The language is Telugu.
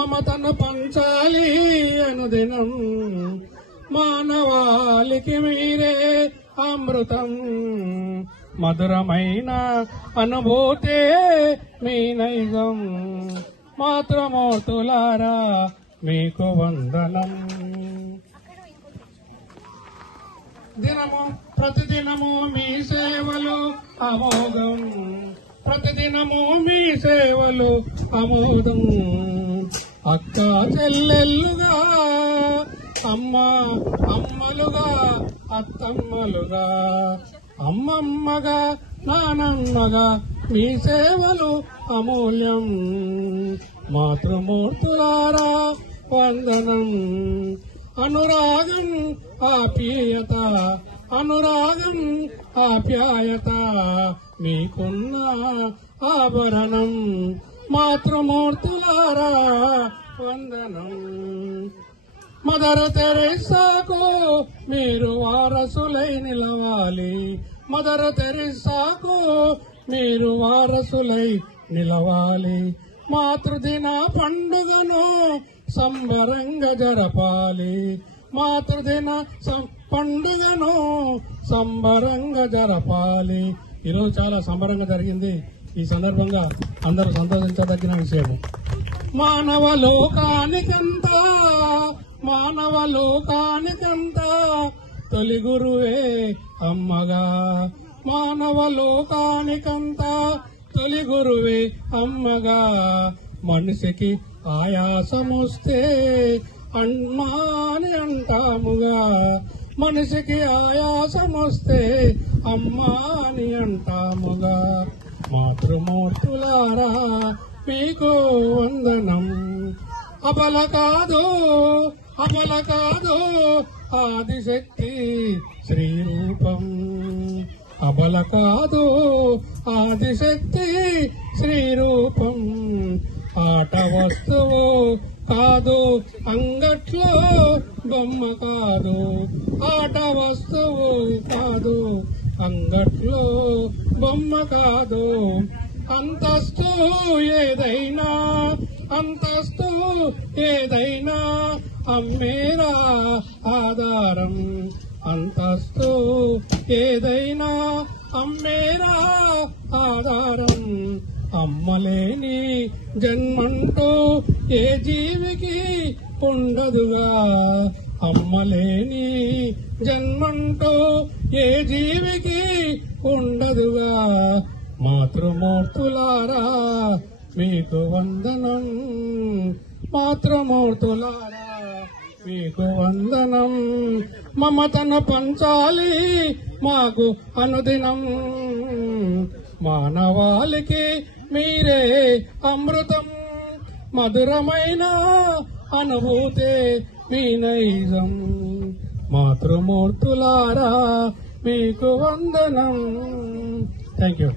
మమతను పంచాలి అనుదినం మానవాళికి మీరే అమృతం మధురమైన అనుభూతే మీ నైజం మాతృమూర్తులారా మీకు వందనం. దినము ప్రతిదినము మీ సేవలు అమోఘం ప్రతిదినము మీ సేవలు అమోదం అక్క చెల్లెల్లుగా అమ్మలుగా అత్తమ్మలుగా అమ్మమ్మగా నానమ్మగా మీ సేవలు అమూల్యం మాతృమూర్తులారా వందనం. అనురాగం ఆప్యాయత అనురాగం ఆప్యాయత మీకున్న ఆభరణం మాతృమూర్తులారా వందనం. మదర్ తెరెసాకు మీరు వారసులై నిలవాలి మదర్ తెరెసాకు మీరు వారసులై నిలవాలి మాతృదిన పండుగను సంబరంగా జరపాలి మాతృదిన పండుగను సంబరంగా జరపాలి. ఈరోజు చాలా సంబరంగా జరిగింది. ఈ సందర్భంగా అందరూ సంతోషించదగిన విషయం. మానవ లోకానికంతా తొలి గురువే అమ్మగా మానవ లోకానికంతా తొలి గురువే అమ్మగా మనిషికి ఆయాసమొస్తే అమ్మా అని అంటాముగా మనిషికి ఆయాసమొస్తే అమ్మా అని అంటాముగా మాతృమూర్తులారా మీకు వందనం. అబల కాదు ఆదిశక్తి శ్రీరూపం అబల కాదు ఆదిశక్తి శ్రీరూపం ఆట వస్తువు కాదు అంగట్లో బొమ్మ కాదు ఆట వస్తువు కాదు అంగట్లో బొమ్మ కాదు అంతస్తు ఏదైనా అమ్మేరా ఆధారం అంతస్తు ఏదైనా అమ్మేరా ఆధారం అమ్మలేని జన్మంటూ ఏ జీవికి ఉండదుగా అమ్మలేని జన్మంటూ ఏ జీవికి ఉండదుగా మాతృమూర్తులారా మీకు వందనం మాతృమూర్తులారా మీకు వందనం. మమతను పంచాలి మాకు అనుదినం మానవాళికి మీరే అమృతం మధురమైన అనుభూతే మీ నైజం మాతృమూర్తులారా మీకు వందనం. Thank you.